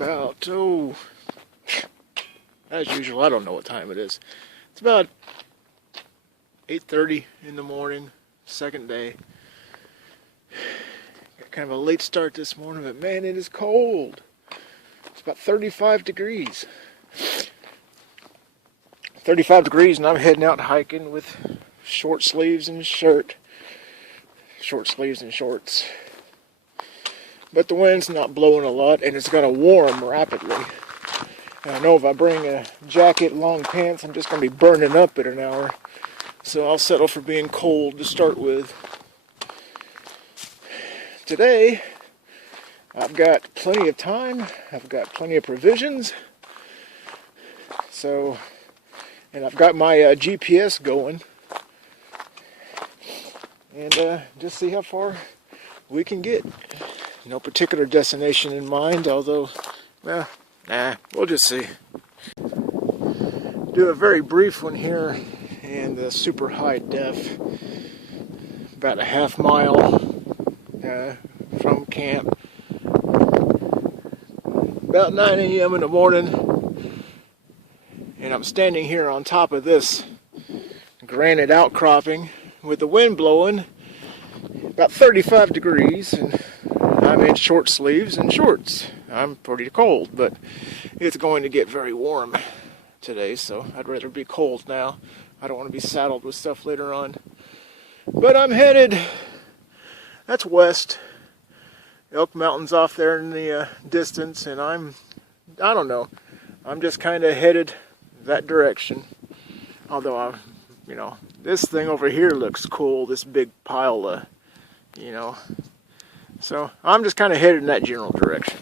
about, as usual, I don't know what time it is. It's about 8:30 in the morning, second day. Got kind of a late start this morning, but man, it is cold. It's about 35 degrees. 35 degrees, and I'm heading out hiking with short sleeves and shirt. Short sleeves and shorts. But the wind's not blowing a lot, and it's going to warm rapidly. And I know if I bring a jacket, long pants, I'm just going to be burning up in an hour. So I'll settle for being cold to start with. Today, I've got plenty of time. I've got plenty of provisions. So, and I've got my GPS going. And just see how far we can get. No particular destination in mind, although, well, we'll just see. Do a very brief one here in the super high def. About a half mile from camp. About 9 a.m. in the morning. And I'm standing here on top of this granite outcropping with the wind blowing about 35 degrees, and I'm in short sleeves and shorts. I'm pretty cold, but it's going to get very warm today, so I'd rather be cold now. I don't want to be saddled with stuff later on. But I'm headed, that's west. Elk Mountain's off there in the distance, and I don't know, I'm just kind of headed that direction. Although this thing over here looks cool, this big pile of, so I'm just kind of headed in that general direction.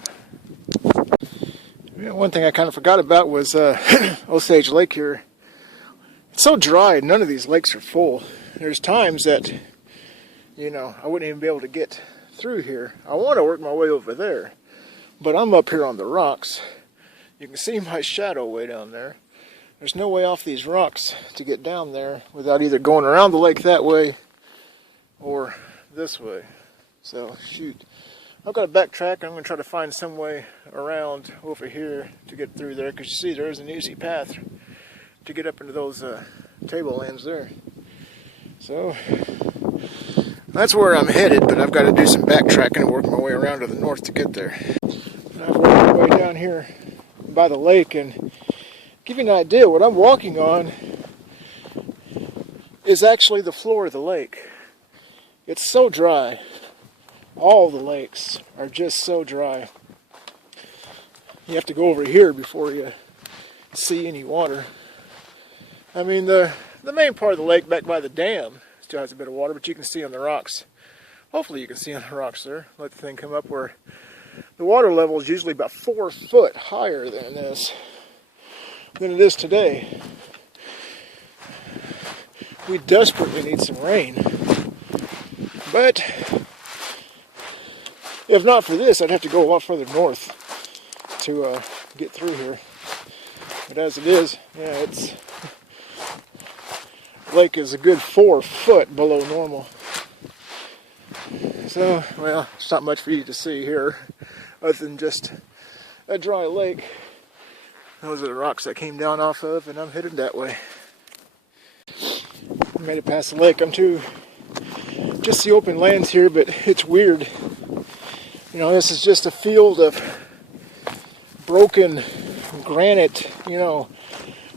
One thing I kind of forgot about was Osage Lake here. It's so dry, none of these lakes are full. There's times that, I wouldn't even be able to get through here. I want to work my way over there, but I'm up here on the rocks. You can see my shadow way down there. There's no way off these rocks to get down there without either going around the lake that way or this way. So, shoot. I've got to backtrack. I'm going to try to find some way around over here to get through there, because you see there is an easy path to get up into those tablelands there. So, that's where I'm headed, but I've got to do some backtracking and work my way around to the north to get there. I've worked my way down here by the lake, and give you an idea, what I'm walking on is actually the floor of the lake. It's so dry. All the lakes are just so dry. You have to go over here before you see any water. I mean, the main part of the lake back by the dam still has a bit of water, but you can see on the rocks. Hopefully you can see on the rocks there. Let the thing come up where the water level is usually about 4 foot higher than it is today. We desperately need some rain. But if not for this, I'd have to go a lot further north to get through here. But as it is, the lake is a good 4 foot below normal. So, well, it's not much for you to see here other than just a dry lake. Those are the rocks I came down off of, and I'm headed that way. I made it past the lake. I'm to just the open lands here, but it's weird. This is just a field of broken granite,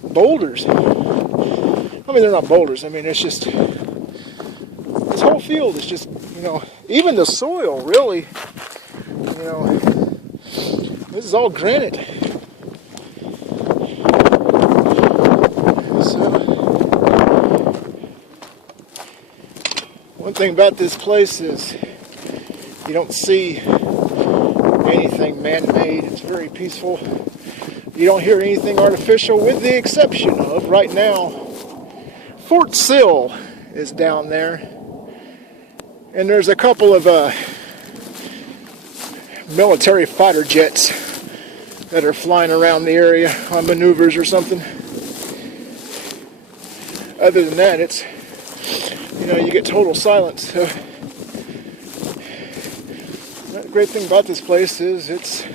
boulders. I mean, they're not boulders. I mean, it's just, this whole field is just, even the soil, really, this is all granite. One thing about this place is you don't see anything man-made. It's very peaceful. You don't hear anything artificial, with the exception of, right now, Fort Sill is down there. And there's a couple of military fighter jets that are flying around the area on maneuvers or something. Other than that, it's, you get total silence. So, the great thing about this place is it's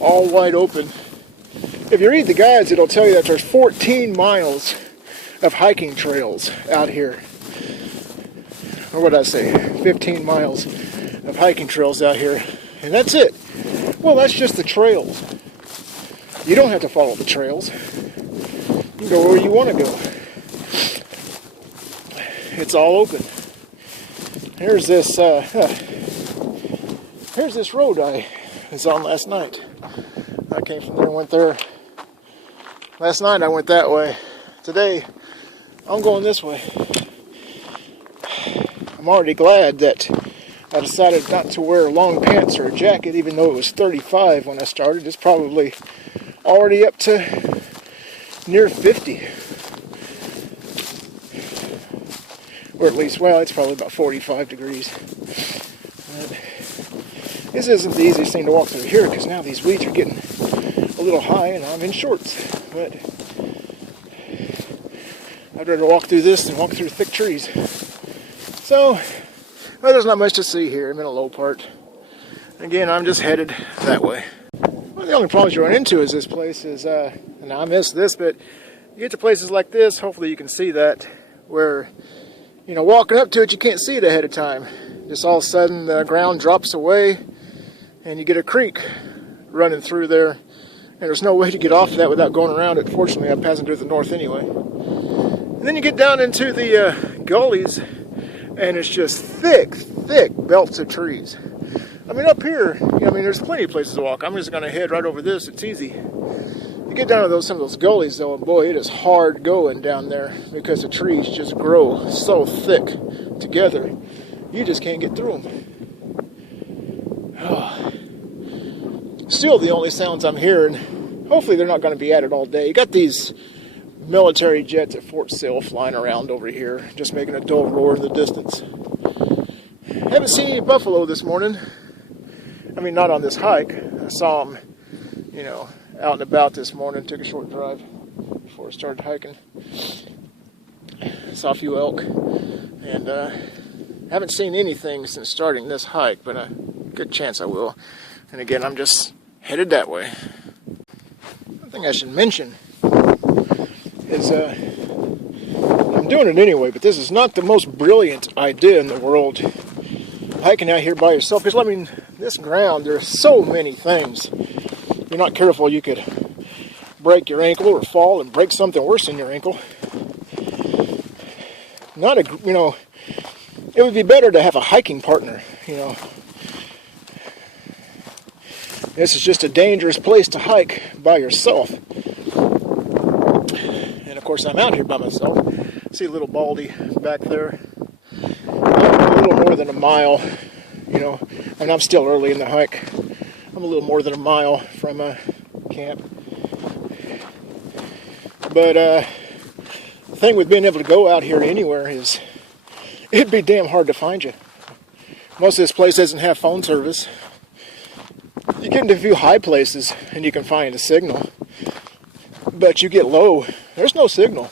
all wide open. If you read the guides, it'll tell you that there's 14 miles of hiking trails out here. Or what did I say? 15 miles of hiking trails out here. And that's it. Well, that's just the trails. You don't have to follow the trails. You can go where you want to go. It's all open. Here's this road I was on last night. I came from there and went there. Last night I went that way. Today I'm going this way. I'm already glad that I decided not to wear long pants or a jacket, even though it was 35 when I started. It's probably already up to near 50. Or at least, well, it's probably about 45 degrees. But this isn't the easiest thing to walk through here, because now these weeds are getting a little high and I'm in shorts. But I'd rather walk through this than walk through thick trees. So, well, there's not much to see here. I'm in a low part. Again, I'm just headed that way. One of the only problems you run into is this place is, and I miss this, but you get to places like this, hopefully you can see that, where, you know, walking up to it, you can't see it ahead of time. Just all of a sudden, the ground drops away, and you get a creek running through there, and there's no way to get off of that without going around it. Fortunately, I'm passing through the north anyway. And then you get down into the gullies, and it's just thick belts of trees. I mean, up here, there's plenty of places to walk. I'm just going to head right over this. It's easy. You get down to some of those gullies, though, and boy, it is hard going down there because the trees just grow so thick together. You just can't get through them. Oh. Still, the only sounds I'm hearing, hopefully they're not going to be at it all day. You got these military jets at Fort Sill flying around over here, just making a dull roar in the distance. Haven't seen any buffalo this morning. I mean, not on this hike. I saw them, out and about this morning. Took a short drive before I started hiking. Saw a few elk, and haven't seen anything since starting this hike, but a good chance I will. And again, I'm just headed that way. One thing I should mention is, I'm doing it anyway, but this is not the most brilliant idea in the world. Hiking out here by yourself, because this ground, there's so many things. If you're not careful, you could break your ankle or fall and break something worse than your ankle. It would be better to have a hiking partner, This is just a dangerous place to hike by yourself. And of course, I'm out here by myself. See a little Baldy back there. I'm a little more than a mile, and I'm still early in the hike. I'm a little more than a mile from camp. But the thing with being able to go out here anywhere is it'd be damn hard to find you. Most of this place doesn't have phone service. You get into a few high places and you can find a signal. But you get low, there's no signal.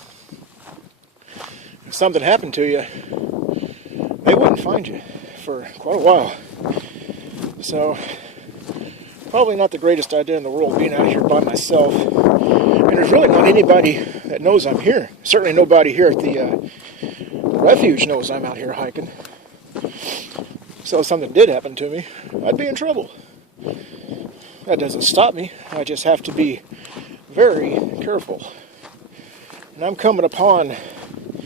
If something happened to you, they wouldn't find you for quite a while. So, probably not the greatest idea in the world being out here by myself. And there's really not anybody that knows I'm here. Certainly nobody here at the refuge knows I'm out here hiking. So if something did happen to me, I'd be in trouble. That doesn't stop me. I just have to be very careful. And I'm coming upon,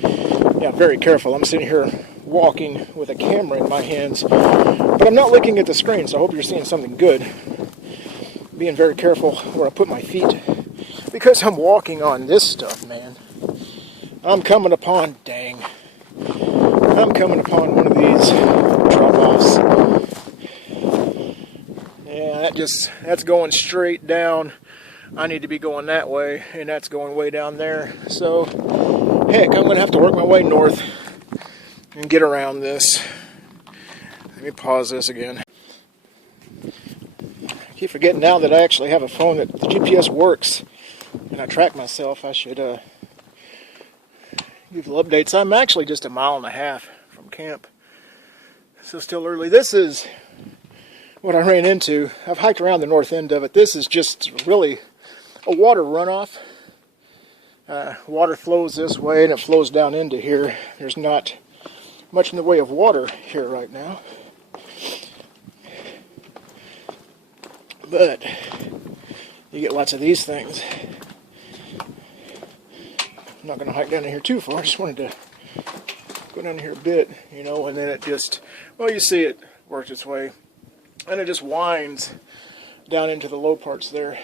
very careful. I'm sitting here walking with a camera in my hands, but I'm not looking at the screen, so I hope you're seeing something good. Being very careful where I put my feet, because I'm walking on this stuff, man. I'm coming upon one of these drop-offs. Yeah, that's going straight down. I need to be going that way, and that's going way down there. So, heck, I'm going to have to work my way north and get around this. Let me pause this again. I keep forgetting now that I actually have a phone that the GPS works, and I track myself. I should give little updates. I'm actually just 1.5 miles from camp, so still early. This is what I ran into. I've hiked around the north end of it. This is just really a water runoff. Water flows this way and it flows down into here. There's not much in the way of water here right now. But you get lots of these things. I'm not going to hike down in here too far. I just wanted to go down here a bit, you know, and then it just, well, you see it works its way. And it just winds down into the low parts there.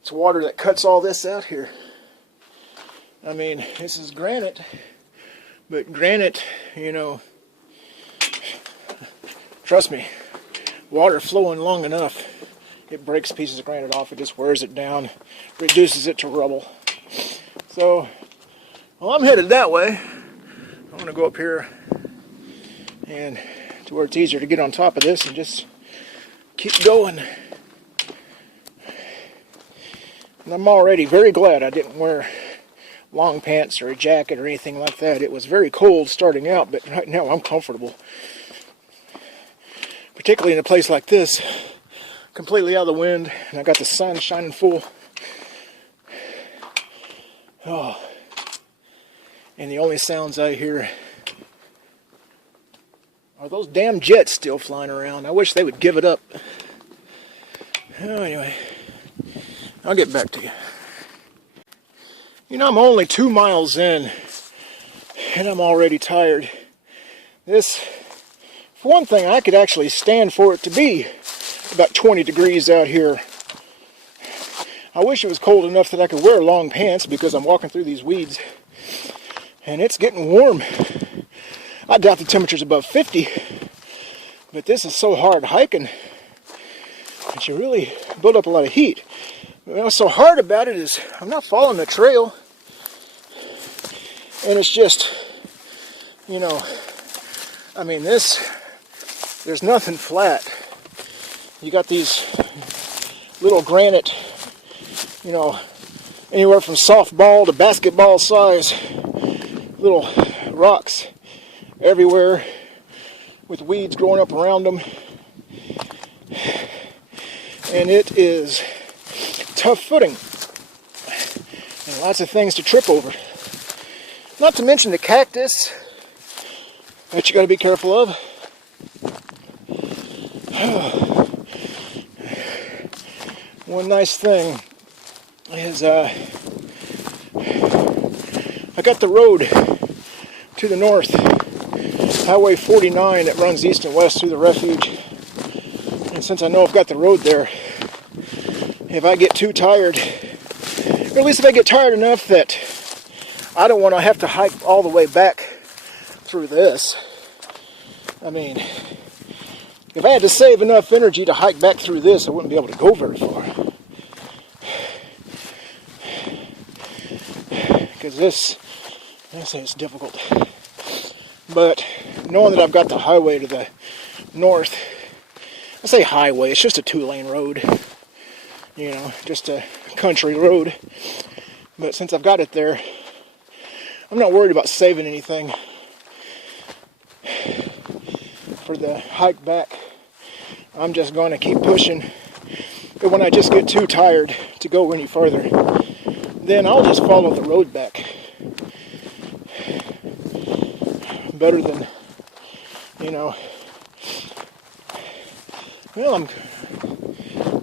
It's water that cuts all this out here. I mean, this is granite, but granite, you know, trust me, water flowing long enough, it breaks pieces of granite off, it just wears it down, reduces it to rubble. So, well, I'm headed that way. I'm going to go up here and to where it's easier to get on top of this and just keep going. And I'm already very glad I didn't wear long pants or a jacket or anything like that. It was very cold starting out, but right now I'm comfortable. Particularly in a place like this, completely out of the wind, and I got the sun shining full. Oh, and the only sounds I hear are those damn jets still flying around. I wish they would give it up. Oh, anyway, I'll get back to you. You know, I'm only 2 miles in, and I'm already tired. This, for one thing, I could actually stand for it to be about 20 degrees out here. I wish it was cold enough that I could wear long pants because I'm walking through these weeds. And it's getting warm. I doubt the temperature's above 50. But this is so hard hiking that you really build up a lot of heat. What's so hard about it is I'm not following the trail. And it's just, you know, I mean there's nothing flat. You got these little granite, you know, anywhere from softball to basketball size little rocks everywhere with weeds growing up around them. And it is tough footing and lots of things to trip over. Not to mention the cactus that you got to be careful of. One nice thing is I got the road to the north, Highway 49 that runs east and west through the refuge. And since I know I've got the road there, if I get too tired, or at least if I get tired enough that I don't want to have to hike all the way back through this. I mean, if I had to save enough energy to hike back through this, I wouldn't be able to go very far. Because this is difficult. But knowing that I've got the highway to the north, I say highway, it's just a 2-lane road. You know, just a country road. But since I've got it there, I'm not worried about saving anything for the hike back. I'm just going to keep pushing. But when I just get too tired to go any further, then I'll just follow the road back. Better than, you know. Well, I'm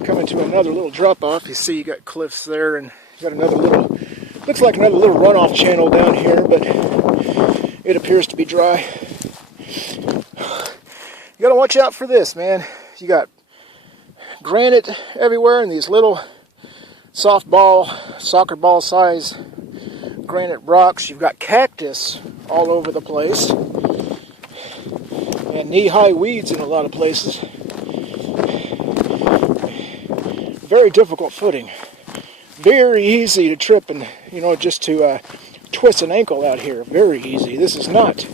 coming to another little drop off. You see you got cliffs there, and you got another little, looks like another little runoff channel down here, but it appears to be dry. You gotta watch out for this, man. You got granite everywhere and these little softball, soccer ball size granite rocks. You've got cactus all over the place and knee-high weeds in a lot of places. Very difficult footing. Very easy to trip and, you know, just to twist an ankle out here. Very easy. This is not,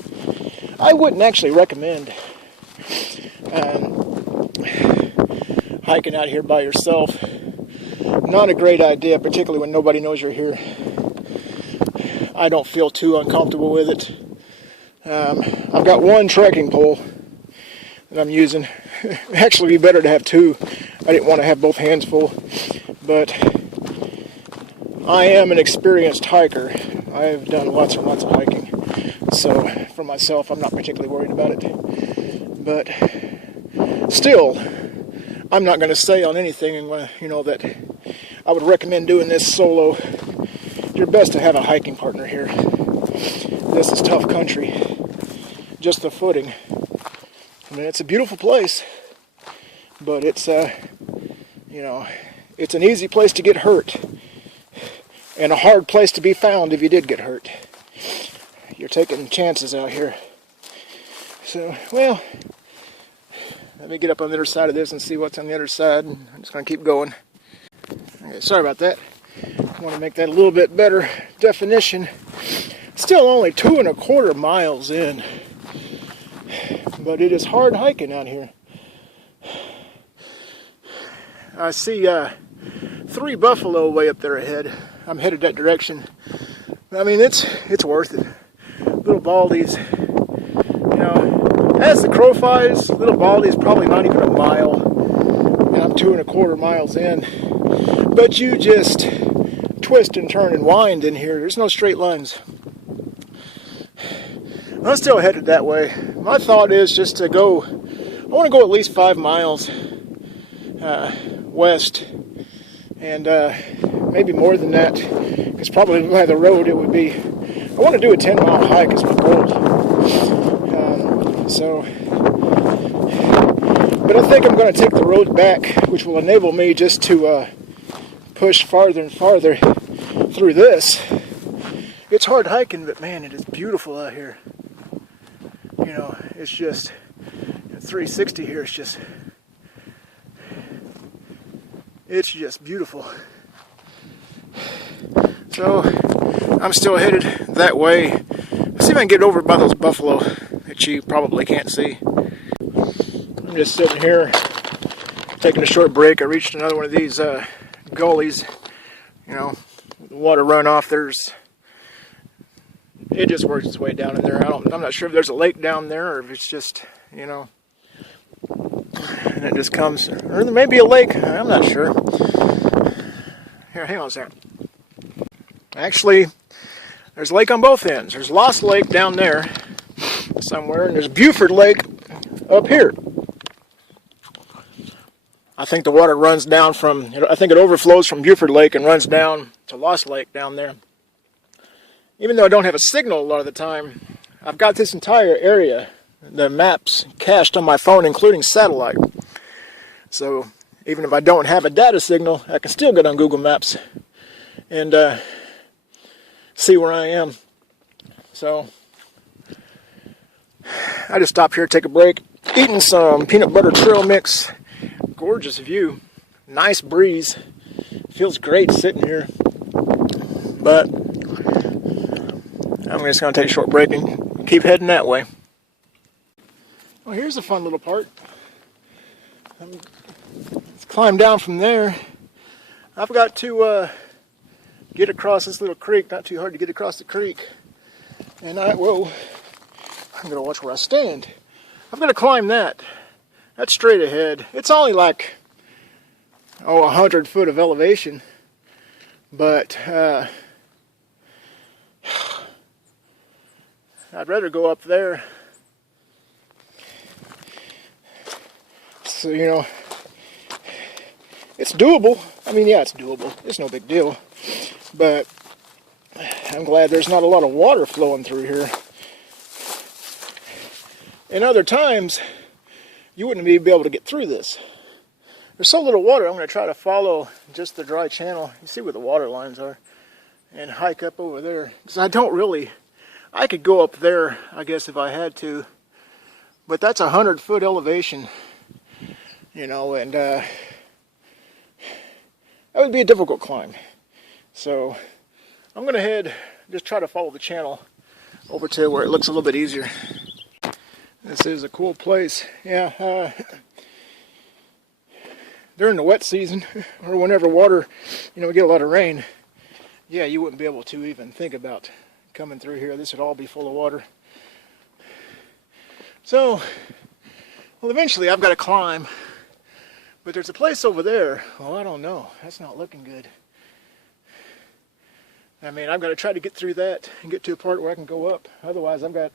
I wouldn't actually recommend hiking out here by yourself. Not a great idea, particularly when nobody knows you're here. I don't feel too uncomfortable with it. I've got one trekking pole that I'm using. Actually, it'd be better to have two. I didn't want to have both hands full, but I am an experienced hiker. I've done lots and lots of hiking, so for myself, I'm not particularly worried about it. But still, I'm not going to say on anything, that I would recommend doing this solo. You're best to have a hiking partner here. This is tough country. Just the footing. I mean, it's a beautiful place, but it's it's an easy place to get hurt, and a hard place to be found if you did get hurt. You're taking chances out here. So, well, let me get up on the other side of this and see what's on the other side. I'm just going to keep going. Okay, sorry about that. I want to make that a little bit better definition. Still only 2.25 miles in, but it is hard hiking out here. I see 3 buffalo way up there ahead. I'm headed that direction. I mean, it's worth it. Little Baldy's, as the crow flies, Little Baldy's probably not even a mile, and I'm 2.25 miles in. But you just twist and turn and wind in here. There's no straight lines. I'm still headed that way. My thought is just to go, I want to go at least 5 miles west, and maybe more than that, because probably by the road it would be, I want to do a 10-mile hike is my goal. But I think I'm going to take the road back, which will enable me just to push farther and farther through this. It's hard hiking, but man, it is beautiful out here. It's just 360 here. It's just beautiful. So I'm still headed that way. Let's see if I can get over by those buffalo that you probably can't see. I'm just sitting here taking a short break. I reached another one of these gullies. The water runoff. It just works its way down in there. I'm not sure if there's a lake down there or if it's just, and it just comes, or there may be a lake. I'm not sure. Here, hang on a second. Actually, there's a lake on both ends. There's Lost Lake down there somewhere, and there's Buford Lake up here. I think the water runs down I think it overflows from Buford Lake and runs down to Lost Lake down there. Even though I don't have a signal a lot of the time, I've got this entire area, the maps cached on my phone, including satellite. So even if I don't have a data signal, I can still get on Google Maps and see where I am. So I just stopped here to take a break, eating some peanut butter trail mix. Gorgeous view, nice breeze. Feels great sitting here. But I'm just going to take a short break and keep heading that way. Well, here's a fun little part. Let's climb down from there. I've got to get across this little creek. Not too hard to get across the creek. And I'm going to watch where I stand. I've got to climb that. That's straight ahead. It's only like, 100 foot of elevation. But I'd rather go up there. So, it's doable. I mean, yeah, it's doable. It's no big deal. But I'm glad there's not a lot of water flowing through here. In other times, you wouldn't be able to get through this. There's so little water, I'm going to try to follow just the dry channel. You see where the water lines are. And hike up over there. Because I could go up there, I guess, if I had to. But that's 100 foot elevation. And that would be a difficult climb. So I'm going to just try to follow the channel over to where it looks a little bit easier. This is a cool place. Yeah, during the wet season, or whenever water, we get a lot of rain, yeah, you wouldn't be able to even think about coming through here. This would all be full of water. So, Well, eventually I've got to climb. But there's a place over there. Well, I don't know. That's not looking good. I mean, I've got to try to get through that and get to a part where I can go up. Otherwise, I've got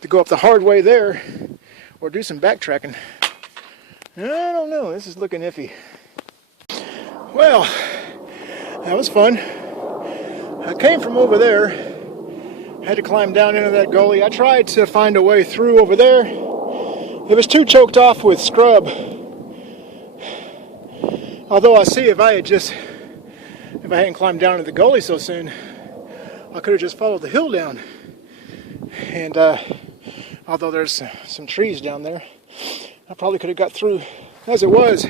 to go up the hard way there or do some backtracking. I don't know. This is looking iffy. Well, that was fun. I came from over there. Had to climb down into that gully. I tried to find a way through over there. It was too choked off with scrub. Although I see if I hadn't climbed down into the gully so soon, I could have just followed the hill down. And although there's some trees down there, I probably could have got through. As it was,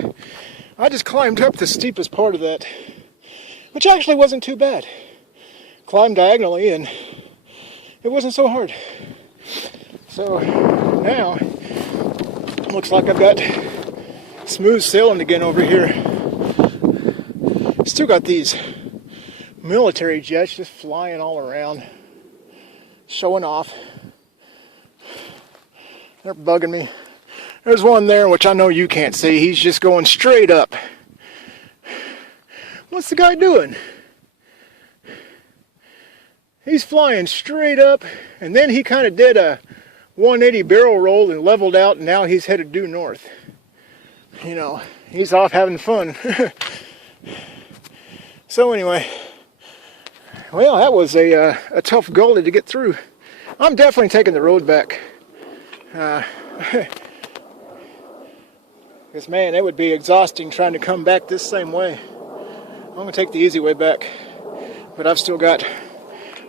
I just climbed up the steepest part of that, which actually wasn't too bad. Climbed diagonally and it wasn't so hard. So now, looks like I've got smooth sailing again over here. Still got these military jets just flying all around, showing off. They're bugging me. There's one there which I know you can't see. He's just going straight up. What's the guy doing? He's flying straight up, and then he kind of did a 180 barrel roll and leveled out, and now he's headed due north. You know, he's off having fun. So anyway, well, that was a tough gully to get through. I'm definitely taking the road back. Because man, it would be exhausting trying to come back this same way. I'm going to take the easy way back, but I've still got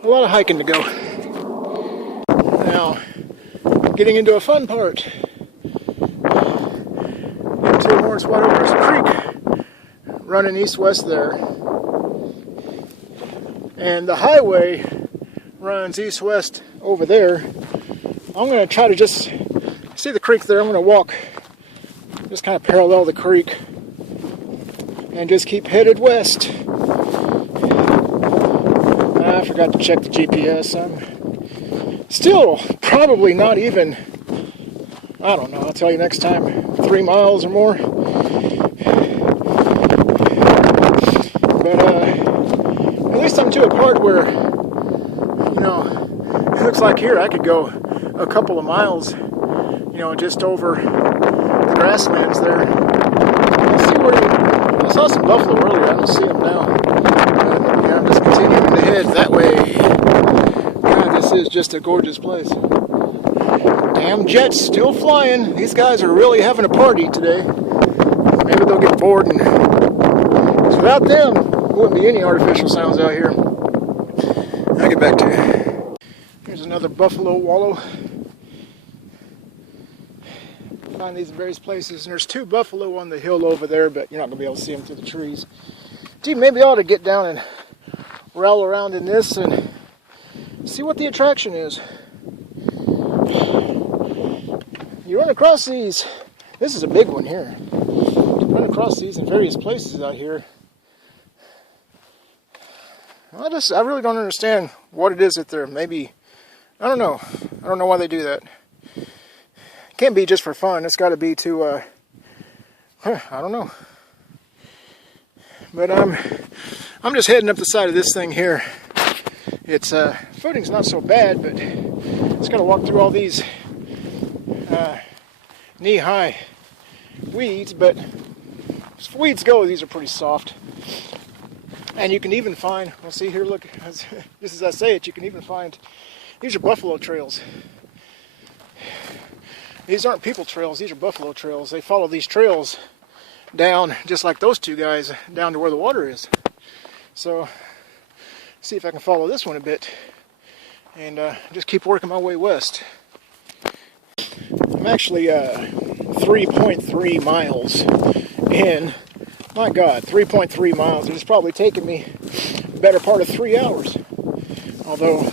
a lot of hiking to go. Now, getting into a fun part. Into Lawrence White's Creek, running east-west there. And the highway runs east-west over there. I'm going to try to just see the creek there. I'm going to walk, just kind of parallel the creek and just keep headed west. I forgot to check the GPS. I'm still probably not even, I don't know, I'll tell you next time, 3 miles or more. But at least I'm to a part where, you know, it looks like here I could go a couple of miles, you know, just over the grasslands there. Let's see where I saw some buffalo earlier. I don't see them now. Yeah, I'm just continuing to head that way. God, this is just a gorgeous place. Damn jets still flying. These guys are really having a party today. Maybe they'll get bored, and 'cause without them, there wouldn't be any artificial sounds out here. I'll get back to you. Here's another buffalo wallow. Find these in various places, and there's 2 buffalo on the hill over there, but you're not going to be able to see them through the trees. Gee, maybe I ought to get down and roll around in this and see what the attraction is. You run across these. This is a big one here. You run across these in various places out here. I really don't understand what it is that they're maybe, I don't know. I don't know why they do that. It can't be just for fun. It's got to be to, I don't know. But I'm just heading up the side of this thing here. It's footing's not so bad, but it's got to walk through all these knee-high weeds. But as weeds go, these are pretty soft. And you can even find, well, see here, look, just as I say it, you can even find, these are buffalo trails. These aren't people trails, these are buffalo trails. They follow these trails down, just like those 2 guys, down to where the water is. So, see if I can follow this one a bit, and just keep working my way west. I'm actually 3.3 miles in. My God, 3.3 miles. It's probably taken me the better part of 3 hours. Although,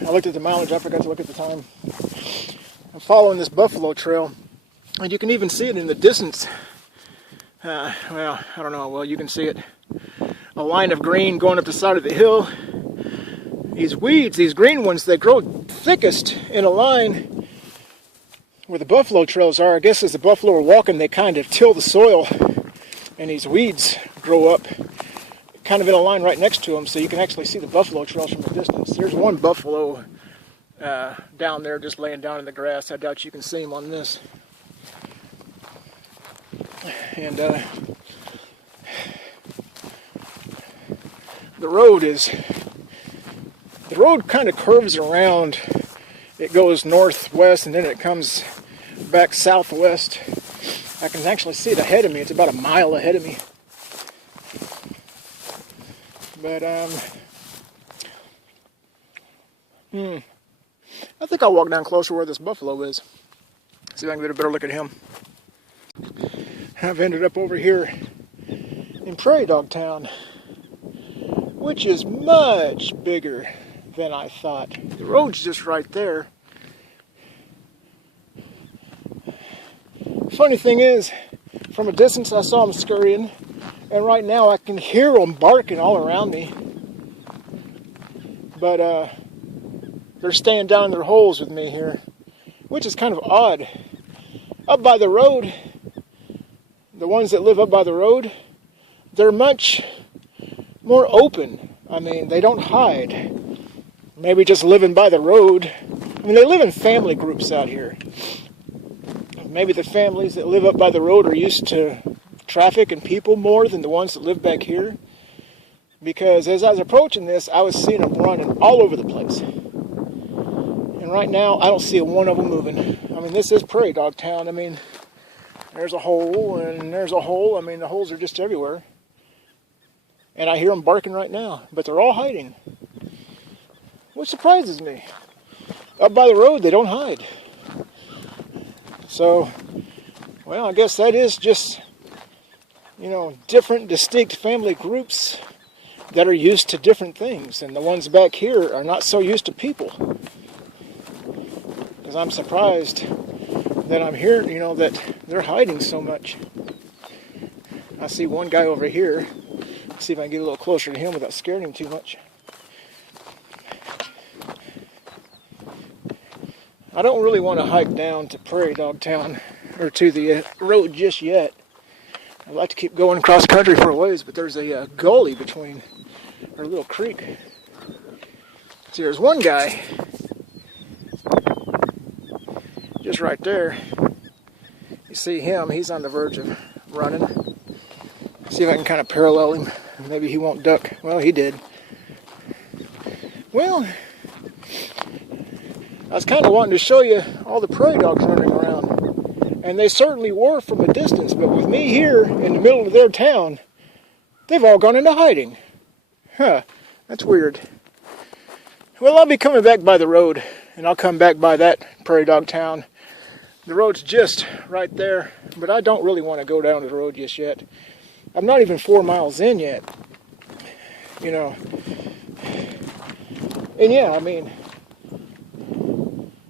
I looked at the mileage, I forgot to look at the time. I'm following this buffalo trail, and you can even see it in the distance. Well, I don't know, well, you can see it. A line of green going up the side of the hill. These weeds, these green ones, they grow thickest in a line where the buffalo trails are, I guess as the buffalo are walking, they kind of till the soil, and these weeds grow up kind of in a line right next to them, so you can actually see the buffalo trails from a distance. There's one buffalo down there just laying down in the grass. I doubt you can see him on this. And the road kind of curves around. It goes northwest and then it comes back southwest. I can actually see it ahead of me. It's about a mile ahead of me. But I think I'll walk down closer where this buffalo is. See if I can get a better look at him. I've ended up over here in Prairie Dog Town, which is much bigger than I thought. The road's just right there. Funny thing is, from a distance I saw them scurrying, and right now I can hear them barking all around me. But they're staying down in their holes with me here, which is kind of odd. Up by the road, the ones that live up by the road, they're much more open. I mean, they don't hide. Maybe just living by the road. I mean, they live in family groups out here. Maybe the families that live up by the road are used to traffic and people more than the ones that live back here. Because as I was approaching this, I was seeing them running all over the place. And right now, I don't see a one of them moving. I mean, this is Prairie Dog Town. I mean, there's a hole and there's a hole. I mean, the holes are just everywhere. And I hear them barking right now, but they're all hiding. Which surprises me. Up by the road, they don't hide. So, well, I guess that is just, different, distinct family groups that are used to different things. And the ones back here are not so used to people. Because I'm surprised that I'm here, that they're hiding so much. I see one guy over here. Let's see if I can get a little closer to him without scaring him too much. I don't really want to hike down to Prairie Dog Town or to the road just yet. I'd like to keep going across country for a ways, but there's a gully between, or a little creek. See, there's one guy just right there. You see him, he's on the verge of running. See if I can kind of parallel him. Maybe he won't duck. Well, he did. Well, I was kind of wanting to show you all the prairie dogs running around. And they certainly were from a distance, but with me here in the middle of their town, they've all gone into hiding. Huh, that's weird. Well, I'll be coming back by the road, and I'll come back by that Prairie Dog Town. The road's just right there, but I don't really want to go down the road just yet. I'm not even 4 miles in yet. And yeah, I mean,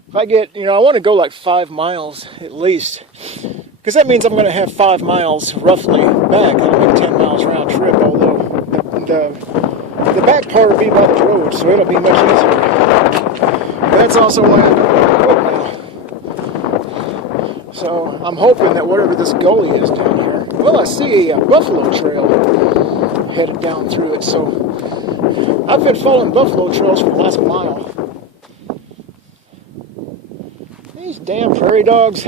if I get, I want to go like 5 miles at least, because that means I'm going to have 5 miles roughly back. That'll make 10 miles round trip, although the back part will be by the road, so it'll be much easier. But that's also why I'm going to quit. So I'm hoping that whatever this gully is down here, well, I see a buffalo trail headed down through it, so I've been following buffalo trails for the last mile. These damn prairie dogs.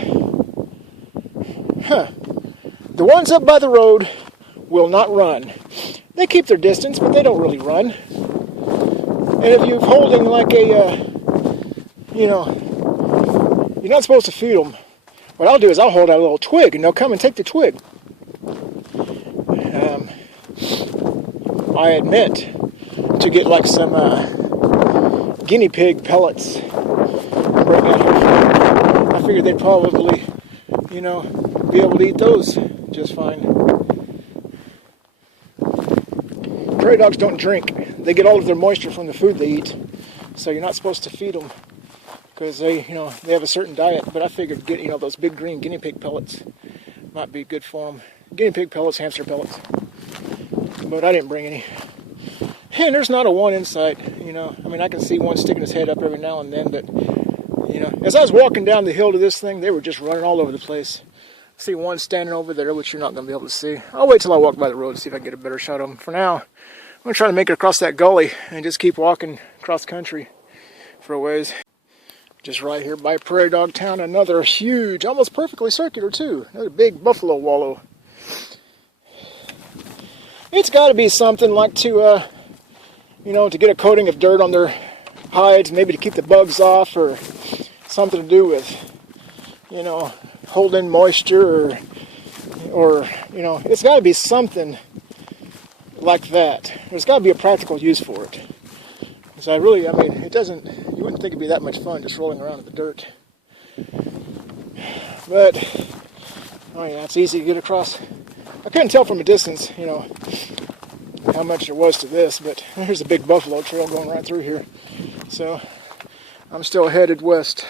Huh. The ones up by the road will not run. They keep their distance, but they don't really run. And if you're holding like a, you're not supposed to feed them. What I'll do is I'll hold out a little twig, and they'll come and take the twig. I admit to get like some guinea pig pellets. Bring out here. I figured they'd probably, be able to eat those just fine. Prairie dogs don't drink. They get all of their moisture from the food they eat. So you're not supposed to feed them because they have a certain diet. But I figured those big green guinea pig pellets might be good for them. Guinea pig pellets, hamster pellets. But I didn't bring any. And there's not a one in sight, I mean, I can see one sticking his head up every now and then, but, You know, as I was walking down the hill to this thing, they were just running all over the place. I see one standing over there, which you're not going to be able to see. I'll wait till I walk by the road to see if I can get a better shot of them. For now, I'm going to try to make it across that gully and just keep walking across country for a ways. Just right here by Prairie Dog Town, another huge, almost perfectly circular too, another big buffalo wallow. It's got to be something like to, you know, to get a coating of dirt on their hides, maybe to keep the bugs off, or something to do with, you know, holding moisture, or you know, it's got to be something like that. There's got to be a practical use for it. So I mean, it doesn't, you wouldn't think it'd be that much fun just rolling around in the dirt. But, oh yeah, it's easy to get across. I couldn't tell from a distance, you know, how much there was to this, but there's a big buffalo trail going right through here. So, I'm still headed west.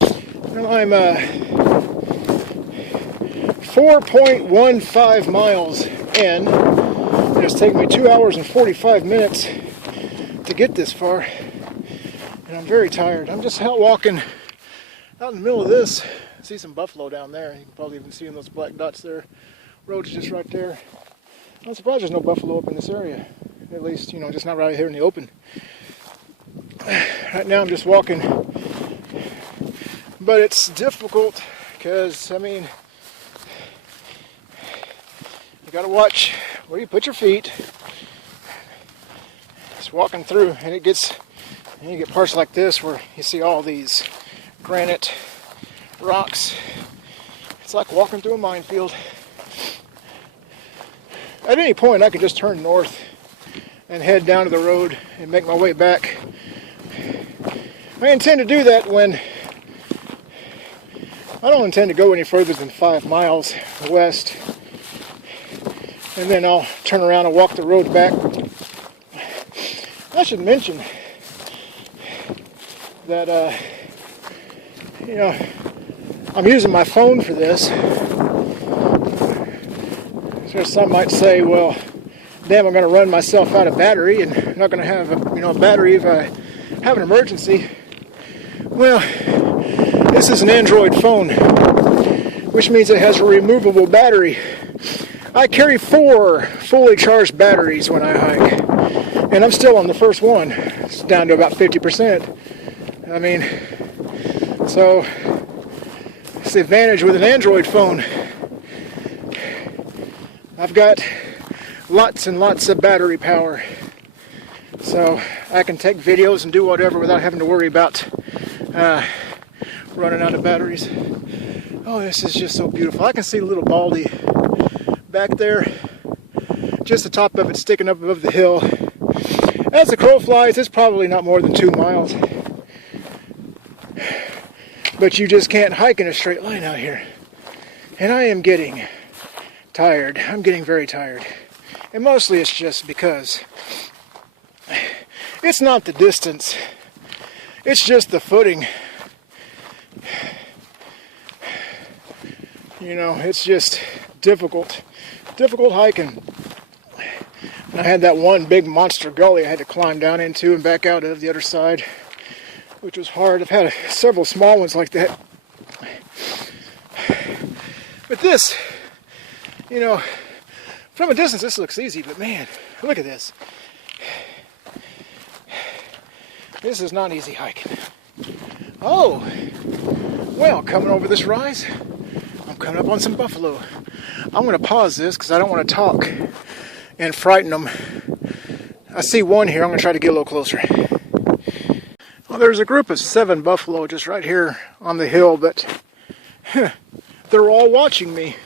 Well, I'm 4.15 miles in. It's taken me 2 hours and 45 minutes to get this far, and I'm very tired. I'm just out walking out in the middle of this. I see some buffalo down there. You can probably even see in those black dots there. Road's just right there. I'm surprised there's no buffalo up in this area. At least, you know, just not right here in the open. Right now I'm just walking, but it's difficult because, I mean, you gotta watch where you put your feet. Just walking through, and you get parts like this where you see all these granite rocks. It's like walking through a minefield. At any point I could just turn north and head down to the road and make my way back. I intend to do that when I don't intend to go any further than 5 miles west, and then I'll turn around and walk the road back. I should mention that, you know, I'm using my phone for this. So some might say, well, damn, I'm going to run myself out of battery and I'm not going to have a battery if I have an emergency. Well, this is an Android phone, which means it has a removable battery. I carry 4 fully charged batteries when I hike. And I'm still on the first one. It's down to about 50%. I mean, so it's the advantage with an Android phone. I've got lots and lots of battery power. So I can take videos and do whatever without having to worry about running out of batteries. Oh, this is just so beautiful. I can see little Baldy back there. Just the top of it sticking up above the hill. As the crow flies, it's probably not more than 2 miles. But you just can't hike in a straight line out here. And I am getting tired. I'm getting very tired. And mostly it's just because it's not the distance. It's just the footing. You know, it's just difficult. Difficult hiking. And I had that one big monster gully I had to climb down into and back out of the other side, which was hard. I've had several small ones like that. But this, you know, from a distance this looks easy, but man, look at this. This is not easy hiking. Oh, well, coming over this rise, I'm coming up on some buffalo. I'm going to pause this because I don't want to talk and frighten them. I see one here. I'm going to try to get a little closer. Well, there's a group of 7 buffalo just right here on the hill, but they're all watching me.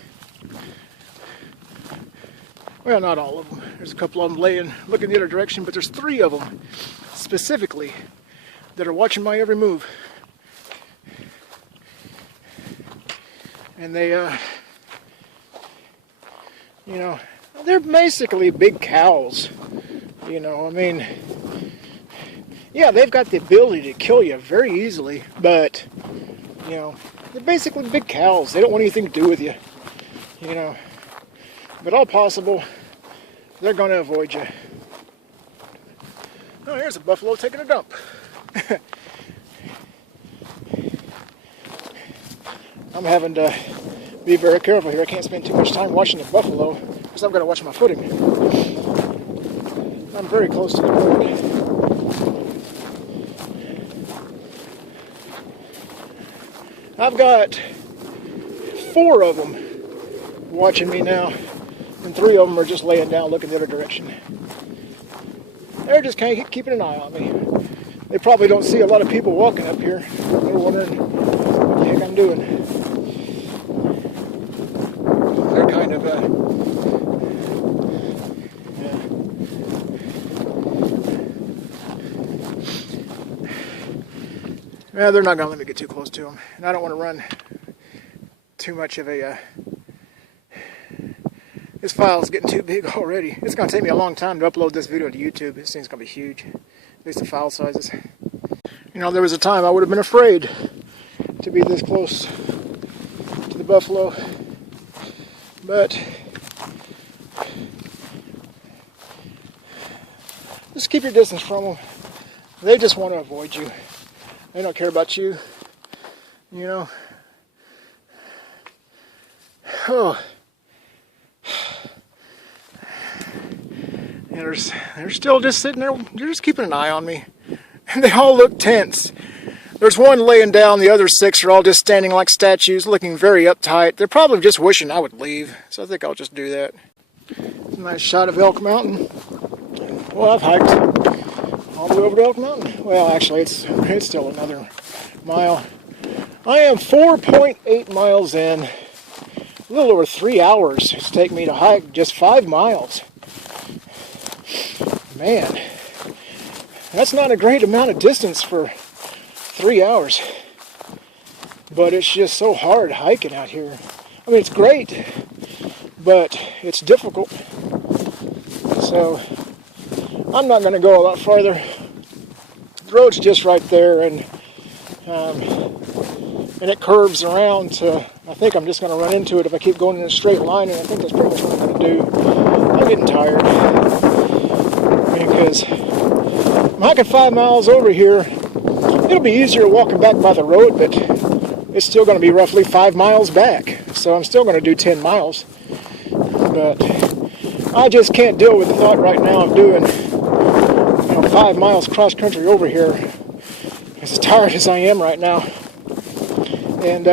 Well, not all of them. There's a couple of them looking the other direction, but there's 3 of them specifically that are watching my every move. And they, you know, they're basically big cows. You know, I mean, yeah, they've got the ability to kill you very easily, but, you know, they're basically big cows. They don't want anything to do with you, you know. But all possible, they're going to avoid you. Oh, here's a buffalo taking a dump. I'm having to be very careful here. I can't spend too much time watching the buffalo because I've got to watch my footing. I'm very close to the road. I've got 4 of them watching me now, and 3 of them are just laying down looking the other direction. They're just kind of keeping an eye on me. They probably don't see a lot of people walking up here. They're wondering what the heck I'm doing. They're kind of yeah, they're not going to let me get too close to them. And I don't want to run too much of a... This file is getting too big already. It's going to take me a long time to upload this video to YouTube. This thing's going to be huge. At least the file sizes. You know, there was a time I would have been afraid to be this close to the buffalo. But just keep your distance from them. They just want to avoid you. They don't care about you. You know. Oh. And they're still just sitting there. They're just keeping an eye on me. And they all look tense. There's one laying down. The other 6 are all just standing like statues, looking very uptight. They're probably just wishing I would leave. So I think I'll just do that. Nice shot of Elk Mountain. Well, I've hiked all the way over to Elk Mountain. Well, actually, it's still another mile. I am 4.8 miles in. A little over 3 hours it's taken me to hike just 5 miles. Man, that's not a great amount of distance for 3 hours. But it's just so hard hiking out here. I mean, it's great, but it's difficult. So I'm not going to go a lot farther. The road's just right there, and it curves around to, I think I'm just going to run into it if I keep going in a straight line, and I think that's pretty much what I'm going to do. I'm getting tired because I'm hiking 5 miles over here. It'll be easier walking back by the road, but it's still going to be roughly 5 miles back. So I'm still going to do 10 miles. But I just can't deal with the thought right now of doing 5 miles cross country over here. As tired as I am right now. And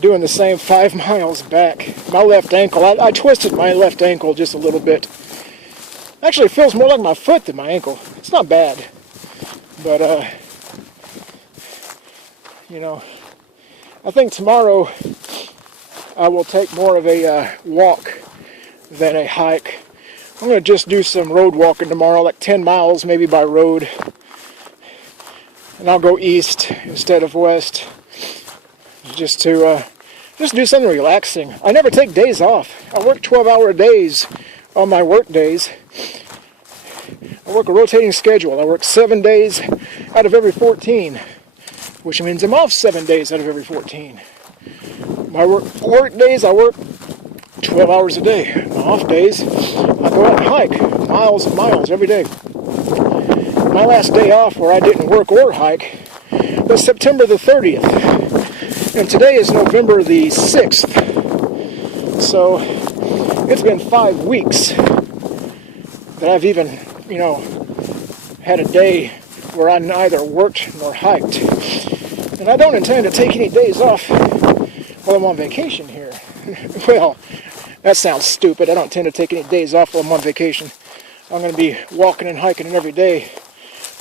doing the same 5 miles back. My left ankle, I twisted my left ankle just a little bit. Actually, it feels more like my foot than my ankle. It's not bad. But, I think tomorrow I will take more of a walk than a hike. I'm going to just do some road walking tomorrow, like 10 miles maybe by road. And I'll go east instead of west. Just to do something relaxing. I never take days off. I work 12-hour days on my work days. I work a rotating schedule. I work 7 days out of every 14, which means I'm off 7 days out of every 14. My work days, I work 12 hours a day. My off days, I go out and hike miles and miles every day. My last day off where I didn't work or hike was September the 30th. And today is November the 6th. So it's been 5 weeks that I've even, had a day where I neither worked nor hiked. And I don't intend to take any days off while I'm on vacation here. Well, that sounds stupid. I don't intend to take any days off while I'm on vacation. I'm going to be walking and hiking every day.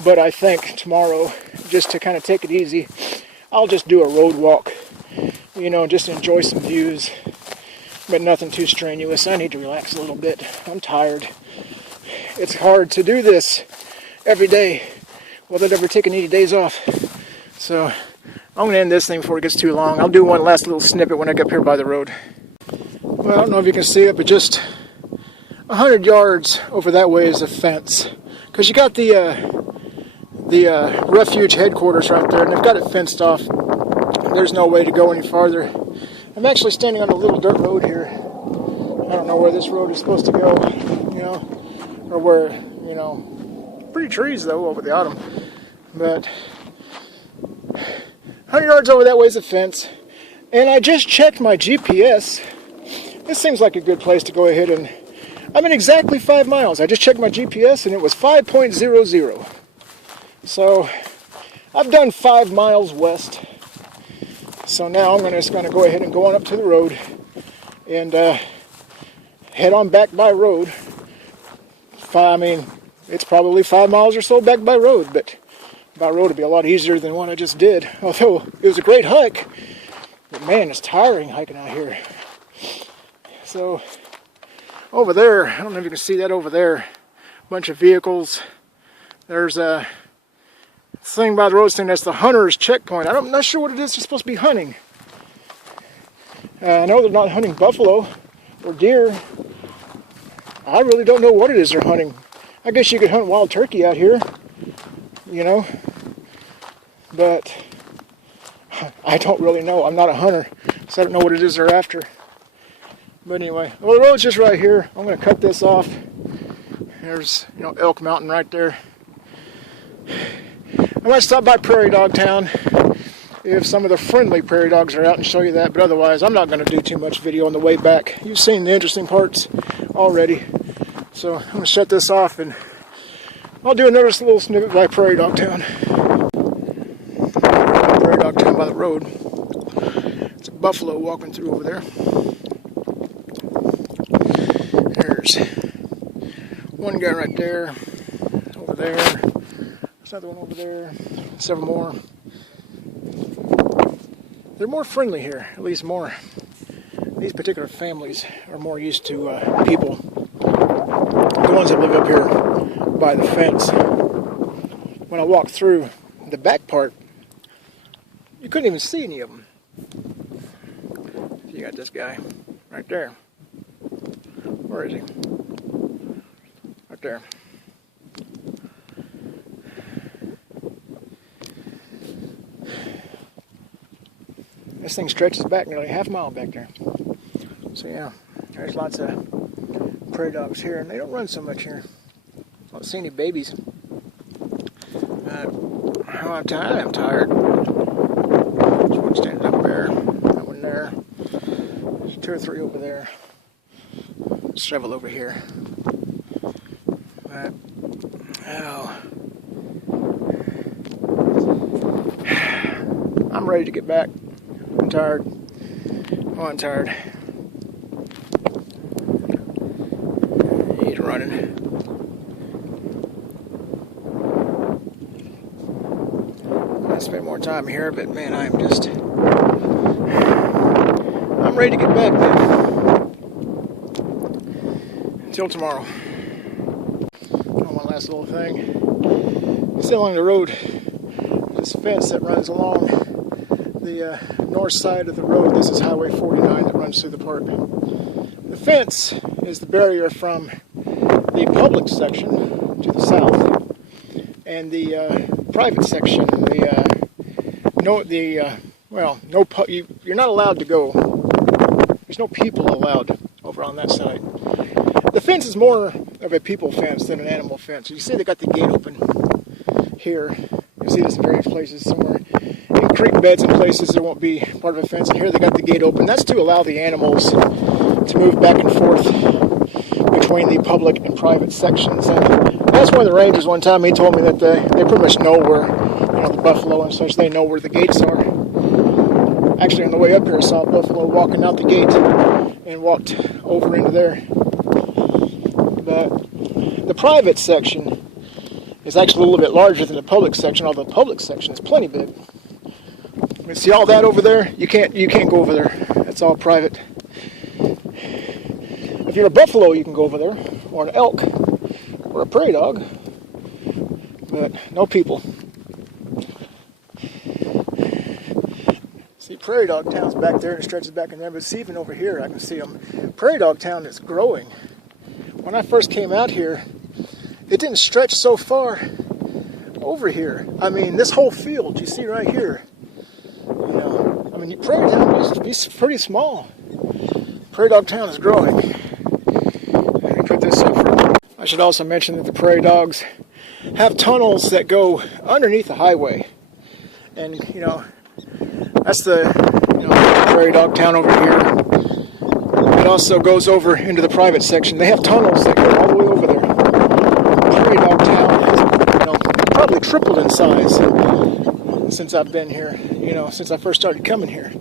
But I think tomorrow, just to kind of take it easy, I'll just do a road walk. Just enjoy some views. But nothing too strenuous. I need to relax a little bit. I'm tired. It's hard to do this every day without ever taking any days off. So I'm going to end this thing before it gets too long. I'll do one last little snippet when I get up here by the road. Well, I don't know if you can see it, but just 100 yards over that way is a fence. Because you got the Refuge Headquarters right there, and they've got it fenced off. There's no way to go any farther. I'm actually standing on a little dirt road here. I don't know where this road is supposed to go, or where, pretty trees though over the autumn. But 100 yards over that way is a fence. And I just checked my GPS. This seems like a good place to go ahead and... I'm in exactly 5 miles. I just checked my GPS and it was 5.00. So I've done 5 miles west. So now I'm just going to go ahead and go on up to the road and head on back by road. I mean, it's probably 5 miles or so back by road, but by road would be a lot easier than what I just did. Although it was a great hike, but man, it's tiring hiking out here. So over there, I don't know if you can see that over there, a bunch of vehicles. There's a thing by the road saying that's the hunter's checkpoint. I'm not sure what it is. They're supposed to be hunting. I know they're not hunting buffalo or deer. I really don't know what it is they're hunting. I guess you could hunt wild turkey out here, you know, but I don't really know. I'm not a hunter, so I don't know what it is they're after. But anyway, well, the road's just right here. I'm going to cut this off. There's, you know, Elk Mountain right there. I might stop by Prairie Dog Town if some of the friendly prairie dogs are out and show you that, but otherwise I'm not going to do too much video on the way back. You've seen the interesting parts already. So I'm going to shut this off and I'll do another little snippet by Prairie Dog Town. Prairie Dog Town by the road. It's a buffalo walking through over there. There's one guy right there, over there. There's another one over there, several more. They're more friendly here, at least more. These particular families are more used to people. The ones that live up here by the fence. When I walked through the back part, you couldn't even see any of them. You got this guy right there. Where is he? Right there. This thing stretches back nearly half a mile back there. So yeah, there's lots of prairie dogs here, and they don't run so much here. I don't see any babies. I'm tired. There's one standing up there, that one there. There's 2 or 3 over there. Several over here. Oh. I'm ready to get back. I'm tired. Oh, I'm tired. He's running. I spend more time here, but man, I'm ready to get back, man. Until tomorrow. Oh, one last little thing. Still along the road, this fence that runs along the north side of the road. This is Highway 49 that runs through the park. The fence is the barrier from the public section to the south, and the private section. You're not allowed to go. There's no people allowed over on that side. The fence is more of a people fence than an animal fence. You see they got the gate open here. You see this in various places somewhere. In creek beds and places there won't be part of a fence. And here they got the gate open. That's to allow the animals to move back and forth between the public and private sections. And that's one of the rangers one time, he told me that they pretty much know where, the buffalo and such, they know where the gates are. Actually, on the way up here, I saw a buffalo walking out the gate and walked over into there. But the private section is actually a little bit larger than the public section, although the public section is plenty big. You see all that over there? You can't go over there. That's all private. If you're a buffalo, you can go over there, or an elk, or a prairie dog, but no people. See, Prairie Dog Town's back there and it stretches back in there, but see, even over here I can see them. Prairie Dog Town is growing. When I first came out here, it didn't stretch so far over here. I mean, this whole field you see right here, Prairie Town used to be pretty small. Prairie Dog Town is growing. Let me put this up for. I should also mention that the prairie dogs have tunnels that go underneath the highway, and that's the prairie dog town over here. It also goes over into the private section. They have tunnels that go all the way over there. Prairie dog town has, probably tripled in size since I've been here, since I first started coming here.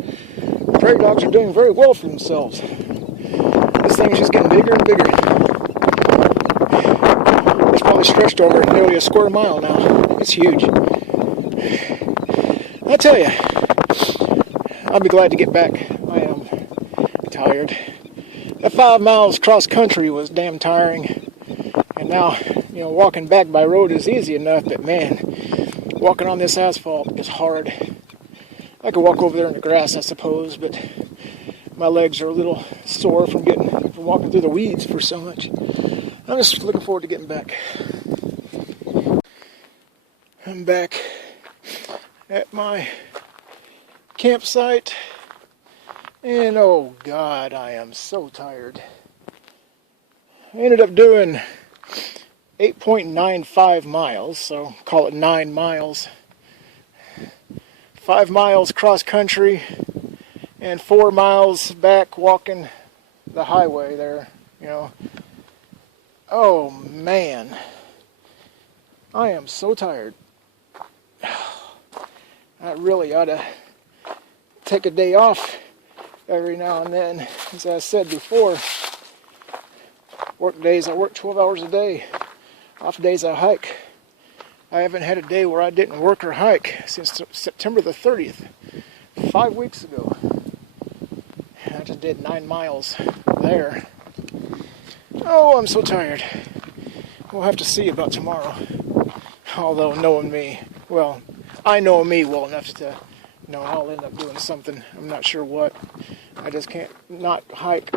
Prairie dogs are doing very well for themselves. This thing is just getting bigger and bigger. It's probably stretched over nearly a square mile now. It's huge. I tell you, I'll be glad to get back. I am tired. That 5 miles cross country was damn tiring. And now, walking back by road is easy enough, but man, walking on this asphalt is hard. I could walk over there in the grass, I suppose, but my legs are a little sore from walking through the weeds for so much. I'm just looking forward to getting back. I'm back at my campsite, and oh God, I am so tired. I ended up doing 8.95 miles, so call it 9 miles. 5 miles cross country and 4 miles back walking the highway there, Oh man, I am so tired. I really ought to take a day off every now and then. As I said before, work days I work 12 hours a day. Off days I hike. I haven't had a day where I didn't work or hike since September the 30th, 5 weeks ago. I just did 9 miles there. Oh, I'm so tired. We'll have to see about tomorrow. Although knowing me, I know me well enough to know I'll end up doing something. I'm not sure what. I just can't not hike.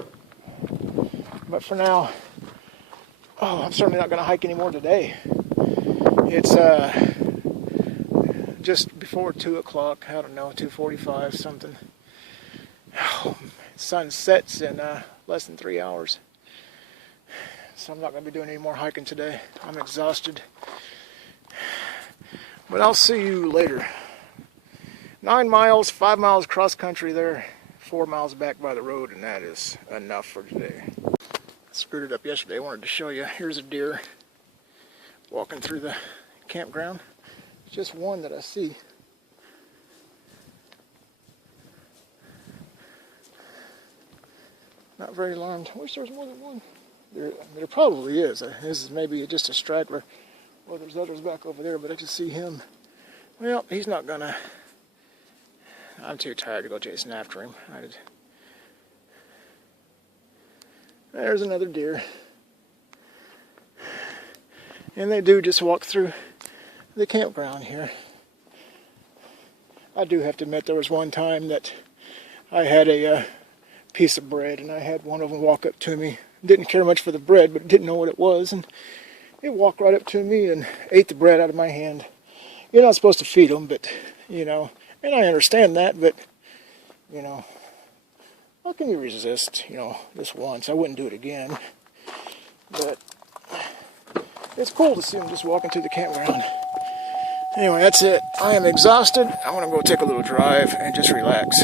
But for now, I'm certainly not going to hike anymore today. It's just before 2 o'clock, I don't know, 2:45 something. Sun sets in less than 3 hours. So I'm not going to be doing any more hiking today. I'm exhausted. But I'll see you later. 9 miles, 5 miles cross country there, 4 miles back by the road, and that is enough for today. I screwed it up yesterday. I wanted to show you. Here's a deer walking through the campground. It's just one that I see. Not very alarmed. I wish there was more than one. There probably is. This is maybe just a straggler. Well, there's others back over there, but I just see him. Well, he's not gonna. I'm too tired to go chasing after him. There's another deer. And they do just walk through the campground here. I do have to admit there was one time that I had a piece of bread and I had one of them walk up to me. Didn't care much for the bread, but didn't know what it was. And it walked right up to me and ate the bread out of my hand. You're not supposed to feed them, but, and I understand that, but, how can you resist, this once? I wouldn't do it again. But it's cool to see them just walking through the campground. Anyway, that's it. I am exhausted. I want to go take a little drive and just relax.